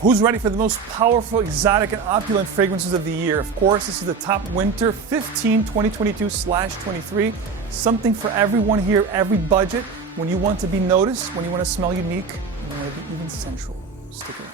Who's ready for the most powerful, exotic, and opulent fragrances of the year? Of course, this is the top winter 15 2022/23. Something for everyone here, every budget. When you want to be noticed, when you want to smell unique, and you want to be even sensual. Stick around.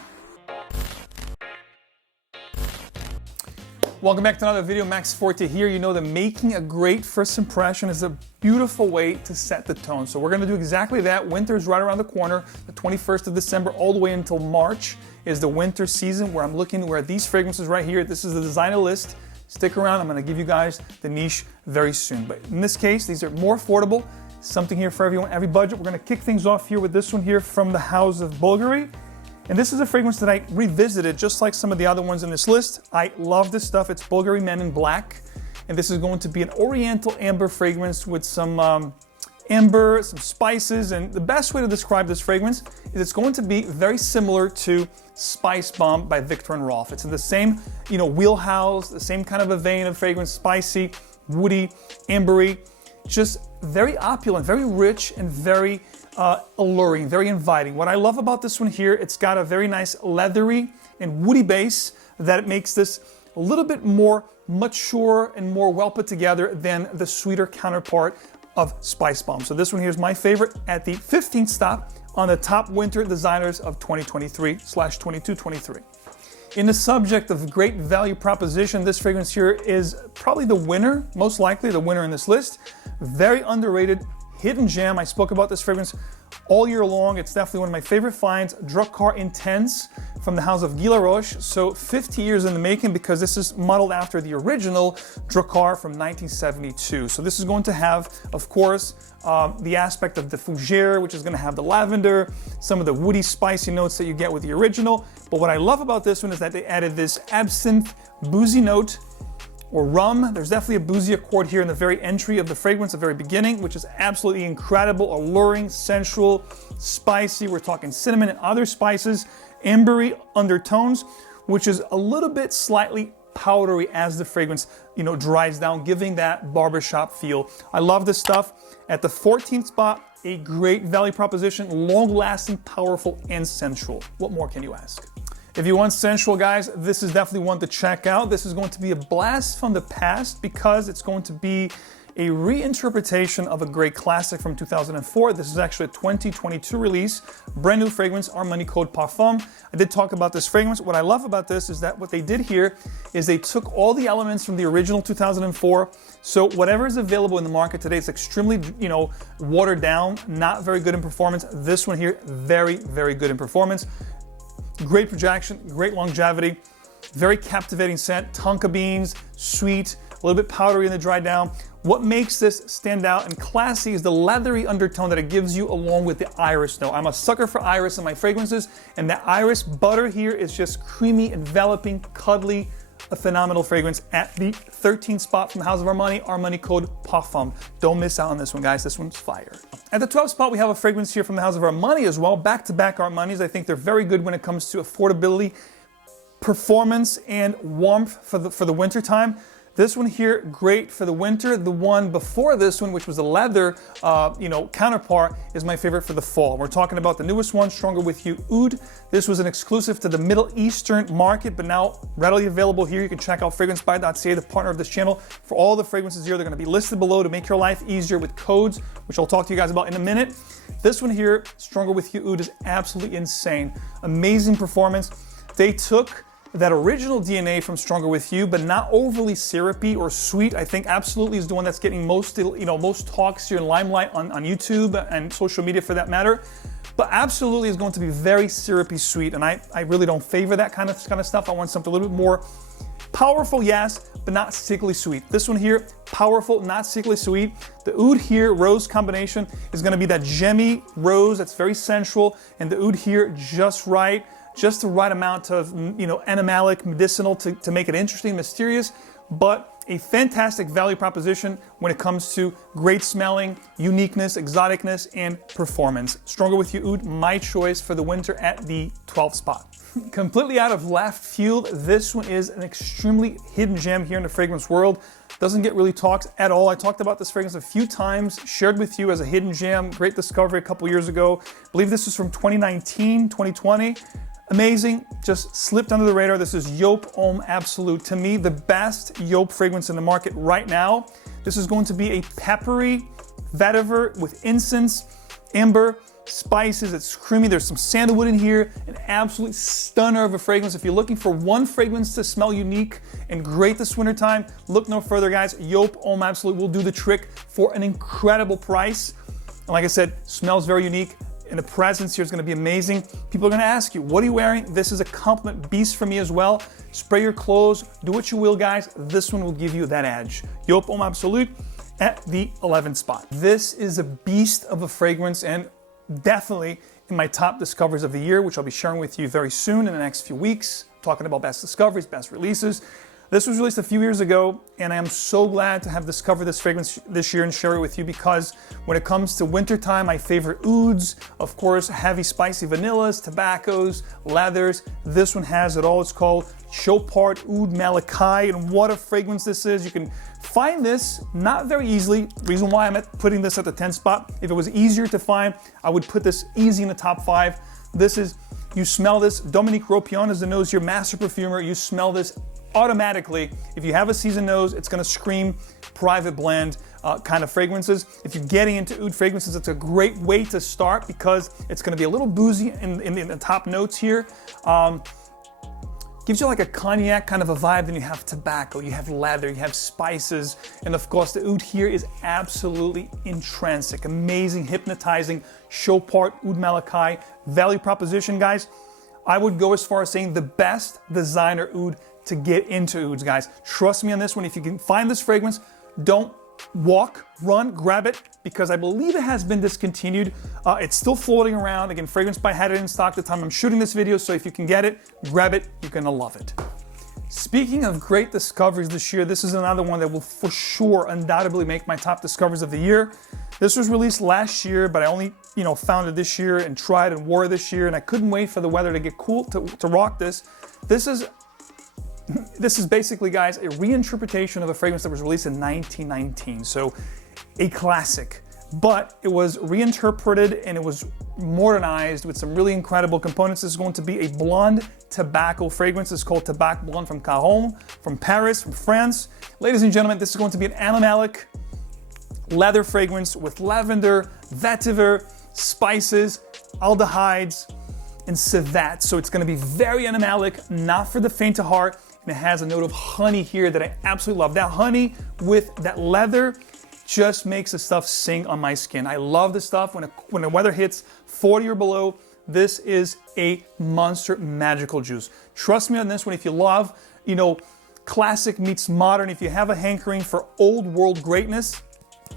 Welcome back to another video. 𝗥𝗿𝗿 here. You know that making a great first impression is a beautiful way to set the tone. So we're going to do exactly that. Winter is right around the corner. The 21st of December all the way until March is the winter season, where I'm looking where these fragrances right here. This is the designer list. Stick around. I'm going to give you guys the niche very soon. But in this case, these are more affordable. Something here for everyone, every budget. We're going to kick things off here with this one here from the house of Bulgari. And this is a fragrance that I revisited, just like some of the other ones in this list. I love this stuff. It's Bulgari Men in Black. And this is going to be an oriental amber fragrance with some amber, some spices. And the best way to describe this fragrance is it's going to be very similar to Spice Bomb by Viktor and Rolf. It's in the same, wheelhouse, the same kind of a vein of fragrance, spicy, woody, ambery, just very opulent, very rich, and very alluring, very inviting. What I love about this one here, it's got a very nice leathery and woody base that makes this a little bit more mature and more well put together than the sweeter counterpart of Spice Bomb. So this one here is my favorite at the 15th stop on the top winter designers of 2023/22/23. In the subject of great value proposition, this fragrance here is probably the winner, most likely the winner in this list. Very underrated, hidden gem. I spoke about this fragrance all year long. It's definitely one of my favorite finds. DRAKKAR Intense from the house of 𝗙𝗲𝗏. So 50 years in the making, because this is modeled after the original DRAKKAR from 1972. So this is going to have, of course, the aspect of the fougere, which is going to have the lavender, some of the woody, spicy notes that you get with the original. But what I love about this one is that they added this absinthe boozy note, or rum. There's definitely a boozy accord here in the very entry of the fragrance, the very beginning, which is absolutely incredible, alluring, sensual, spicy. We're talking cinnamon and other spices, ambery undertones, which is a little bit slightly powdery as the fragrance, dries down, giving that barbershop feel. I love this stuff. At the 14th spot, a great value proposition, long-lasting, powerful, and sensual. What more can you ask? If you want sensual, guys, this is definitely one to check out. This is going to be a blast from the past because it's going to be a reinterpretation of a great classic from 2004. This is actually a 2022 release, brand new fragrance, Armani Code Parfum. I did talk about this fragrance. What I love about this is that what they did here is they took all the elements from the original 2004. So whatever is available in the market today is extremely, watered down, not very good in performance. This one here, very, very good in performance. Great projection, great longevity, very captivating scent, tonka beans, sweet, a little bit powdery in the dry down. What makes this stand out and classy is the leathery undertone that it gives you along with the iris note. I'm a sucker for iris in my fragrances, and the iris butter here is just creamy, enveloping, cuddly, a phenomenal fragrance at the 13th spot from the house of Armani Code Parfum. Don't miss out on this one, guys. This one's fire. At the 12th spot, we have a fragrance here from the house of Armani as well. Back-to-back Armanis. I think they're very good when it comes to affordability, performance, and warmth for the winter time. This one here, great for the winter. The one before this one, which was the leather, counterpart, is my favorite for the fall. We're talking about the newest one, Stronger With You Oud. This was an exclusive to the Middle Eastern market, but now readily available here. You can check out FragranceBuy.ca, the partner of this channel, for all the fragrances here. They're going to be listed below to make your life easier with codes, which I'll talk to you guys about in a minute. This one here, Stronger With You Oud, is absolutely insane. Amazing performance. They took that original DNA from Stronger With You, but not overly syrupy or sweet. I think absolutely is the one that's getting most talks here in limelight on YouTube and social media for that matter. But absolutely is going to be very syrupy sweet, and I really don't favor that kind of stuff. I want something a little bit more powerful, yes, but not sickly sweet. This one here, powerful, not sickly sweet. The oud here, rose combination, is going to be that gemmy rose that's very sensual, and the oud here just right. Just the right amount of, animalic, medicinal to make it interesting, mysterious, but a fantastic value proposition when it comes to great smelling, uniqueness, exoticness, and performance. Stronger With You Oud, my choice for the winter at the 12th spot. Completely out of left field, this one is an extremely hidden gem here in the fragrance world. Doesn't get really talked at all. I talked about this fragrance a few times, shared with you as a hidden gem, great discovery a couple years ago. I believe this is from 2019, 2020. Amazing, just slipped under the radar. This is 𝗿𝗏𝗡. To me, the best 𝗿𝗏 fragrance in the market right now. This is going to be a peppery vetiver with incense, amber, spices. It's creamy. There's some sandalwood in here. An absolute stunner of a fragrance. If you're looking for one fragrance to smell unique and great this winter time, look no further, guys. 𝗿𝗏𝗡 will do the trick for an incredible price. And like I said, smells very unique. And the presence here is going to be amazing. People are going to ask you, what are you wearing? This is a compliment beast for me as well. Spray your clothes, do what you will, guys. This one will give you that edge. 𝗿𝗏𝗡 at the 11th spot. This is a beast of a fragrance and definitely in my top discoveries of the year, which I'll be sharing with you very soon in the next few weeks, talking about best discoveries, best releases. This was released a few years ago, and I am so glad to have discovered this fragrance this year and share it with you, because when it comes to wintertime, my favorite ouds, of course, heavy spicy vanillas, tobaccos, leathers, this one has it all. It's called CHOPARD Oud Malaki, and what a fragrance this is. You can find this not very easily. Reason why I'm putting this at the 10th spot. If it was easier to find, I would put this easy in the top 5. This is, you smell this, Dominique Ropion is the nose, your master perfumer. You smell this automatically. If you have a seasoned nose, it's gonna scream private blend kind of fragrances. If you're getting into oud fragrances, it's a great way to start because it's gonna be a little boozy in the top notes here. Gives you like a cognac kind of a vibe. Then you have tobacco, you have leather, you have spices, and of course the oud here is absolutely intrinsic, amazing, hypnotizing. CHOPARD Oud Malaki. Value proposition, guys. I would go as far as saying the best designer oud to get into ouds, guys. Trust me on this one. If you can find this fragrance, don't walk, run, grab it, because I believe it has been discontinued. It's still floating around. Again, Fragrance By had it in stock at the time I'm shooting this video, so if you can get it, grab it. You're gonna love it. Speaking of great discoveries this year, this is another one that will for sure undoubtedly make my top discoveries of the year. This was released last year, but I only, found it this year and tried and wore it this year, and I couldn't wait for the weather to get cool to rock this. This is basically, guys, a reinterpretation of a fragrance that was released in 1919. So a classic, but it was reinterpreted and it was modernized with some really incredible components. This is going to be a blonde tobacco fragrance. It's called 𝗏𝗏𝗏 from Cahommes, from Paris, from France. Ladies and gentlemen, this is going to be an animalic leather fragrance with lavender, vetiver, spices, aldehydes, and civet. So it's going to be very animalic, not for the faint of heart. And it has a note of honey here that I absolutely love. That honey with that leather just makes the stuff sing on my skin. I love this stuff. When the weather hits 40 or below, this is a monster magical juice. Trust me on this one. If you love, classic meets modern, if you have a hankering for old world greatness,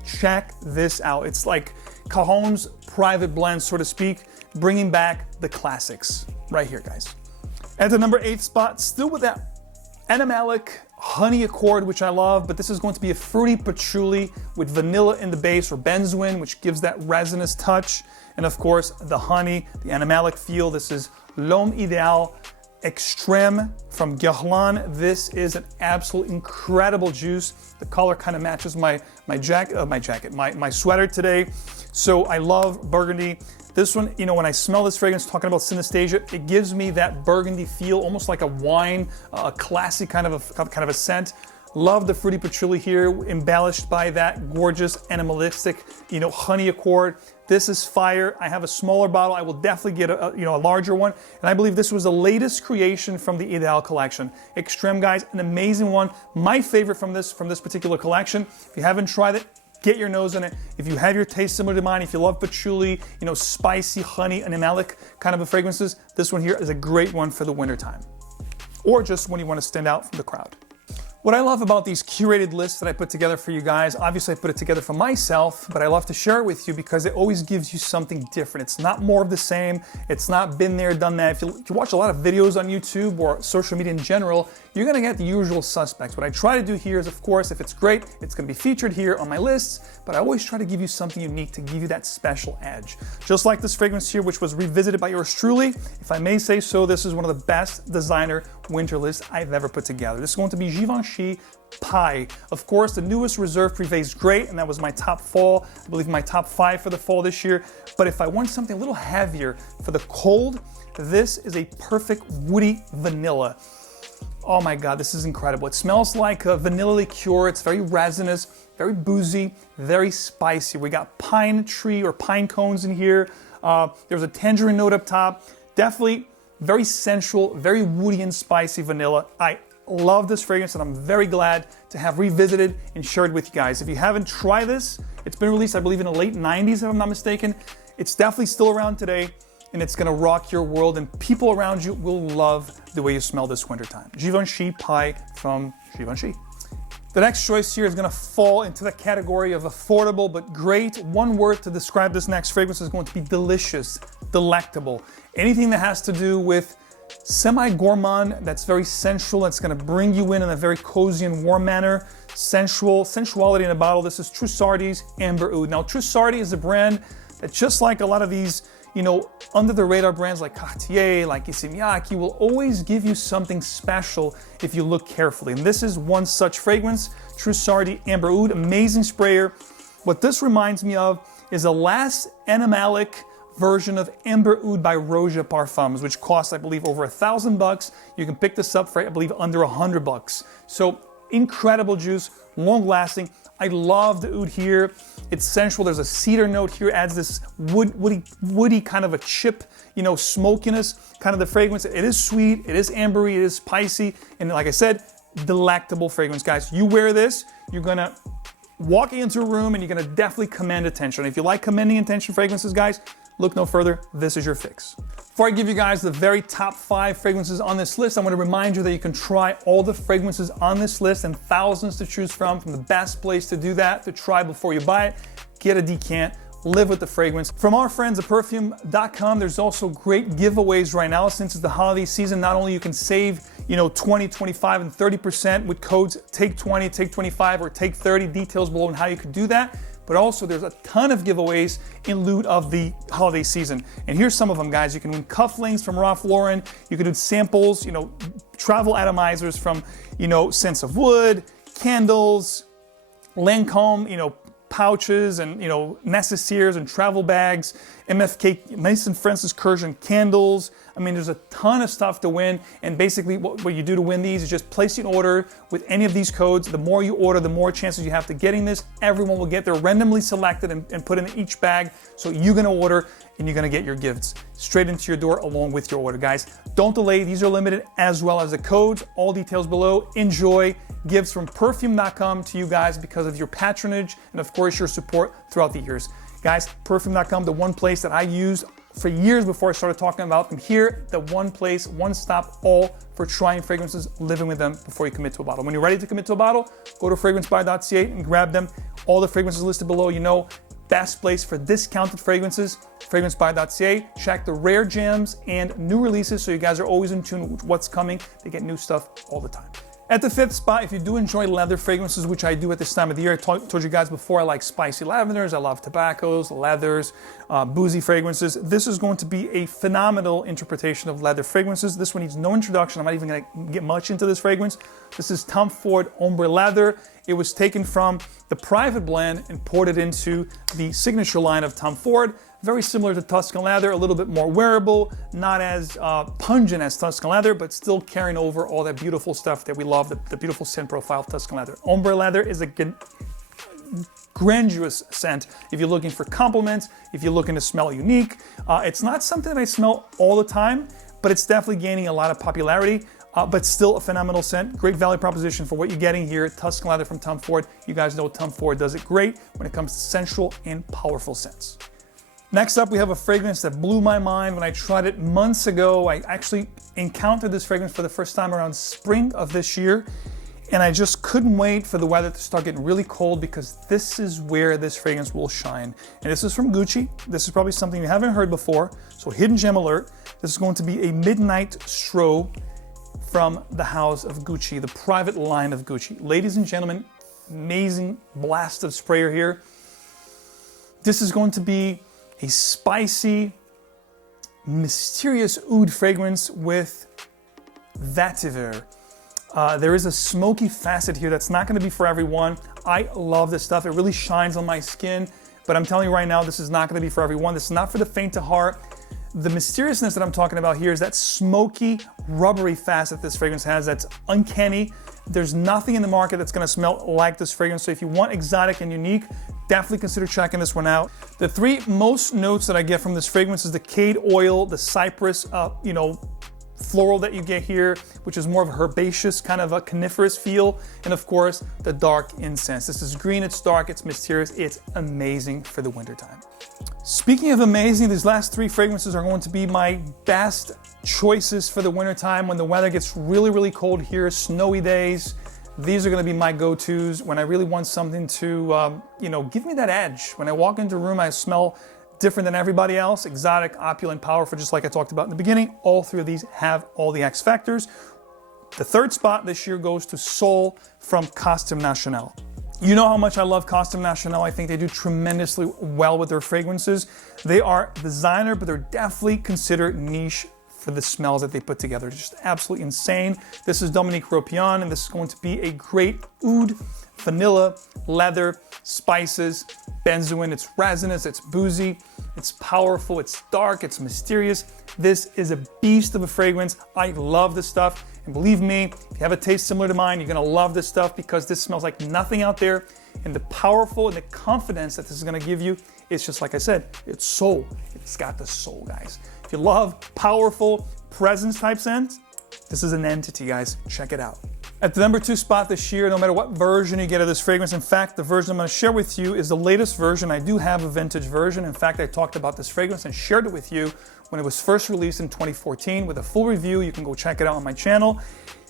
check this out. It's like Cahommes' private blend, so to speak, bringing back the classics right here, guys. At the number 8 spot, still with that animalic honey accord, which I love, but this is going to be a fruity patchouli with vanilla in the base, or benzoin, which gives that resinous touch. And of course, the honey, the animalic feel. This is L'Homme Idéal Extrême from Guerlain. This is an absolute incredible juice. The color kind of matches my sweater today. So I love burgundy. This one, when I smell this fragrance, talking about synesthesia, it gives me that burgundy feel, almost like a wine, a classy kind of a scent. Love the fruity patchouli here, embellished by that gorgeous animalistic, honey accord. This is fire. I have a smaller bottle. I will definitely get a larger one. And I believe this was the latest creation from the Idéal collection. Extreme, guys, an amazing one. My favorite from this particular collection. If you haven't tried it, get your nose in it. If you have your taste similar to mine, if you love patchouli, spicy, honey, animalic kind of fragrances, this one here is a great one for the wintertime. Or just when you want to stand out from the crowd. What I love about these curated lists that I put together for you guys, obviously I put it together for myself, but I love to share it with you because it always gives you something different. It's not more of the same. It's not been there, done that. If you watch a lot of videos on YouTube or social media in general, you're gonna get the usual suspects. What I try to do here is, of course, if it's great, it's gonna be featured here on my lists, but I always try to give you something unique to give you that special edge. Just like this fragrance here, which was revisited by yours truly, if I may say so, this is one of the best designer winter lists I've ever put together. This is going to be Givenchy Pie. Of course, the newest Reserve Privé is great, and that was my top fall, I believe my top 5 for the fall this year. But if I want something a little heavier for the cold, This is a perfect woody vanilla. Oh my God, this is incredible. It smells like a vanilla liqueur. It's very resinous, very boozy, very spicy. We got pine tree or pine cones in here. There's a tangerine note up top. Definitely very sensual, very woody and spicy vanilla. I love this fragrance and I'm very glad to have revisited and shared with you guys. If you haven't tried this, it's been released, I believe, in the late 90s, if I'm not mistaken. It's definitely still around today and it's gonna rock your world and people around you will love the way you smell this wintertime. Givenchy Pie from Givenchy. The next choice here is gonna fall into the category of affordable but great. One word to describe this next fragrance is going to be delicious, delectable. Anything that has to do with semi-gourmand, that's very sensual, that's gonna bring you in a very cozy and warm manner. Sensuality in a bottle. This is 𝗙𝗏𝗏 Amber Oud. Now 𝗙𝗏𝗏 is a brand that, just like a lot of these, you know, under the radar brands like Cartier, like 𝗙𝗎𝗒, will always give you something special if you look carefully. And this is one such fragrance, 𝗙𝗏𝗏 Amber Oud, amazing sprayer. What this reminds me of is a last animalic version of Amber Oud by Roja Parfums, which costs, I believe, over $1,000. You can pick this up for, I believe, under $100. So incredible juice, long lasting. I love the oud here. It's sensual. There's a cedar note here, adds this woody kind of a chip, you know, smokiness, kind of the fragrance. It is sweet, it is ambery, it is spicy, and like I said, delectable fragrance, guys. You wear this, you're gonna walk into a room and you're gonna definitely command attention. If you like commanding attention fragrances, guys, look no further, this is your fix. Before I give you guys the very top 5 fragrances on this list, I want to remind you that you can try all the fragrances on this list and thousands to choose from the best place to do that, to try before you buy it. Get a decant, live with the fragrance. From our friends at Perfume.com, there's also great giveaways right now since it's the holiday season. Not only you can save, you know, 20, 25, and 30% with codes TAKE20, TAKE25, or TAKE30, details below on how you can do that. But also there's a ton of giveaways in lieu of the holiday season. And here's some of them, guys. You can win cufflinks from Ralph Lauren. You can do samples, you know, travel atomizers from, you know, Scents of Wood, candles, Lancome, you know, pouches and, you know, necessaires and travel bags, MFK, Mason Francis Kurkdjian candles. I mean, there's a ton of stuff to win. And basically what you do to win these is just place an order with any of these codes. The more you order, the more chances you have to getting this. Everyone will get, they're randomly selected and put in each bag. So you're gonna order and you're gonna get your gifts straight into your door along with your order, guys. Don't delay, these are limited as well as the codes. All details below. Enjoy. Gifts from Perfume.com to you guys because of your patronage and of course your support throughout the years. Guys, Perfume.com, the one place that I used for years before I started talking about them here, the one place, one stop, all for trying fragrances, living with them before you commit to a bottle. When you're ready to commit to a bottle, go to fragrancebuy.ca and grab them. All the fragrances listed below, you know, best place for discounted fragrances, fragrancebuy.ca. Check the rare gems and new releases so you guys are always in tune with what's coming. They get new stuff all the time. At the 5th spot, if you do enjoy leather fragrances, which I do at this time of the year, I told you guys before, I like spicy lavenders, I love tobaccos, leathers, boozy fragrances. This is going to be a phenomenal interpretation of leather fragrances. This one needs no introduction. I'm not even gonna get much into this fragrance. This is Tom Ford Ombre Leather. It was taken from the private blend and ported into the signature line of Tom Ford. Very similar to Tuscan Leather, a little bit more wearable, not as pungent as Tuscan Leather, but still carrying over all that beautiful stuff that we love, the beautiful scent profile of Tuscan Leather. Ombre Leather is a grandiose scent if you're looking for compliments, if you're looking to smell unique. It's not something that I smell all the time, but it's definitely gaining a lot of popularity. But still a phenomenal scent. Great value proposition for what you're getting here. Tuscan Leather from Tom Ford. You guys know Tom Ford does it great when it comes to sensual and powerful scents. Next up, we have a fragrance that blew my mind when I tried it months ago. I actually encountered this fragrance for the first time around spring of this year, and I just couldn't wait for the weather to start getting really cold because this is where this fragrance will shine. And this is from Gucci. This is probably something you haven't heard before, so hidden gem alert. This is going to be a Midnight Stroh from the house of Gucci, the private line of Gucci. Ladies and gentlemen, amazing blast of sprayer here. This is going to be a spicy, mysterious oud fragrance with vetiver. There is a smoky facet here that's not going to be for everyone. I love this stuff. It really shines on my skin, but I'm telling you right now, this is not going to be for everyone. This is not for the faint of heart. The mysteriousness that I'm talking about here is that smoky, rubbery facet this fragrance has that's uncanny. There's nothing in the market that's gonna smell like this fragrance. So if you want exotic and unique, definitely consider checking this one out. The three most notes that I get from this fragrance is the cade oil, the cypress, floral that you get here, which is more of a herbaceous kind of a coniferous feel, and of course the dark incense. This is green, it's dark, it's mysterious, it's amazing for the wintertime. Speaking of amazing, these last three fragrances are going to be my best choices for the wintertime when the weather gets really, really cold here, snowy days. These are going to be my go-tos when I really want something to, give me that edge. When I walk into a room, I smell different than everybody else. Exotic, opulent, powerful, just like I talked about in the beginning. All three of these have all the X factors. The third spot this year goes to Soul from Costume National. You know how much I love Costume National. I think they do tremendously well with their fragrances. They are designer, but they're definitely considered niche for the smells that they put together. Just absolutely insane. This is Dominique Ropion, and this is going to be a great oud, vanilla, leather, spices, benzoin. It's resinous, it's boozy, it's powerful, it's dark, it's mysterious. This is a beast of a fragrance. I love this stuff. And believe me, if you have a taste similar to mine, you're gonna love this stuff because this smells like nothing out there. And the powerful and the confidence that this is gonna give you, it's just like I said, it's soul. It's got the soul, guys. If you love powerful presence type scents, this is an entity, guys. Check it out. At the number 2 spot this year, no matter what version you get of this fragrance, in fact, the version I'm going to share with you is the latest version. I do have a vintage version. In fact, I talked about this fragrance and shared it with you when it was first released in 2014 with a full review. You can go check it out on my channel.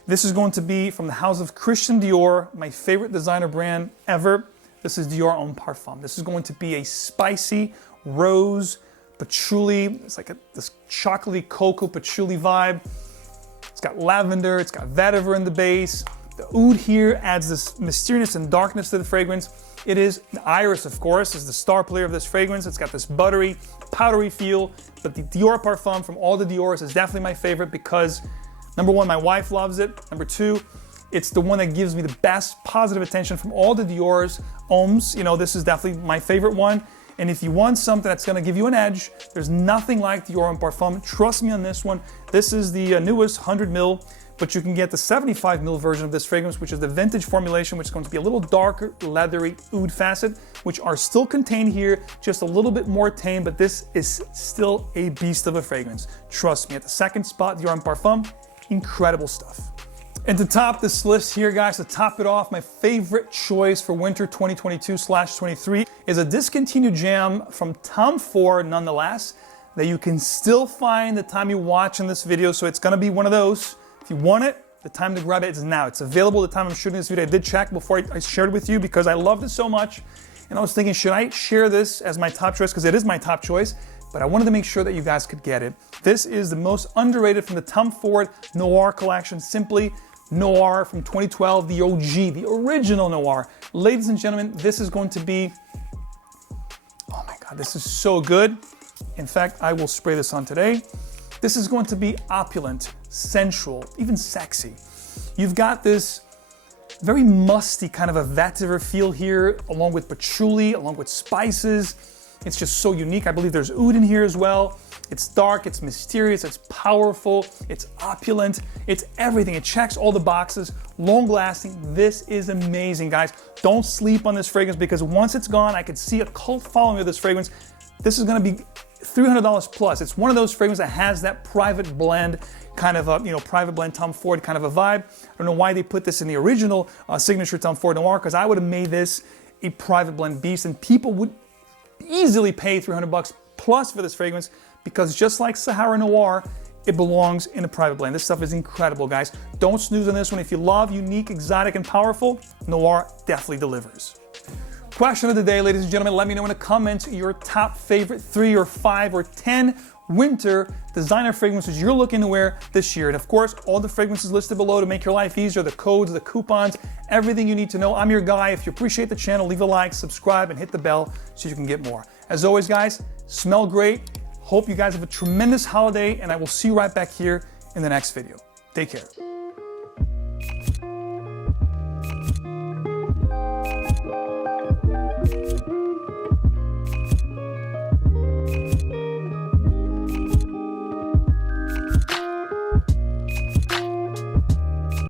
This is going to be from the house of Christian Dior, my favorite designer brand ever. This is Dior Homme Parfum. This is going to be a spicy rose patchouli. It's like this chocolatey cocoa patchouli vibe. It's got lavender, it's got vetiver in the base. The oud here adds this mysteriousness and darkness to the fragrance. It is the iris, of course, is the star player of this fragrance. It's got this buttery, powdery feel, but the Dior Parfum from all the Diors is definitely my favorite because, number one, my wife loves it. Number two, it's the one that gives me the best positive attention from all the Dior's Hommes. This is definitely my favorite one. And if you want something that's gonna give you an edge, there's nothing like Dior Homme Parfum. Trust me on this one. This is the newest 100 ml, but you can get the 75 ml version of this fragrance, which is the vintage formulation, which is going to be a little darker, leathery oud facet, which are still contained here, just a little bit more tame, but this is still a beast of a fragrance. Trust me, at the second spot, Dior Homme Parfum, incredible stuff. And to top this list here, guys, to top it off, my favorite choice for winter 2022/23 is a discontinued gem from Tom Ford, nonetheless, that you can still find the time you're watching this video. So it's gonna be one of those. If you want it, the time to grab it is now. It's available the time I'm shooting this video. I did check before I shared it with you because I loved it so much. And I was thinking, should I share this as my top choice? Because it is my top choice, but I wanted to make sure that you guys could get it. This is the most underrated from the Tom Ford Noir collection, Simply Noir from 2012, the OG, the original Noir. Ladies and gentlemen, this is going to be, oh my God, this is so good. In fact, I will spray this on today. This is going to be opulent, sensual, even sexy. You've got this very musty kind of a vetiver feel here, along with patchouli, along with spices. It's just so unique. I believe there's oud in here as well. It's dark, it's mysterious, it's powerful, it's opulent, it's everything. It checks all the boxes, long lasting. This is amazing, guys. Don't sleep on this fragrance because once it's gone, I could see a cult following of this fragrance. This is gonna be $300 plus. It's one of those fragrances that has that private blend kind of a, private blend Tom Ford kind of a vibe. I don't know why they put this in the original signature Tom Ford Noir, because I would have made this a private blend beast and people would easily pay $300 plus for this fragrance, because just like Sahara Noir, it belongs in a private blend. This stuff is incredible, guys. Don't snooze on this one. If you love unique, exotic, and powerful, Noir definitely delivers. Question of the day, ladies and gentlemen, let me know in the comments your top favorite 3 or 5 or 10 winter designer fragrances you're looking to wear this year. And of course, all the fragrances listed below to make your life easier, the codes, the coupons, everything you need to know. I'm your guy. If you appreciate the channel, leave a like, subscribe, and hit the bell so you can get more. As always, guys, smell great. Hope you guys have a tremendous holiday, and I will see you right back here in the next video. Take care.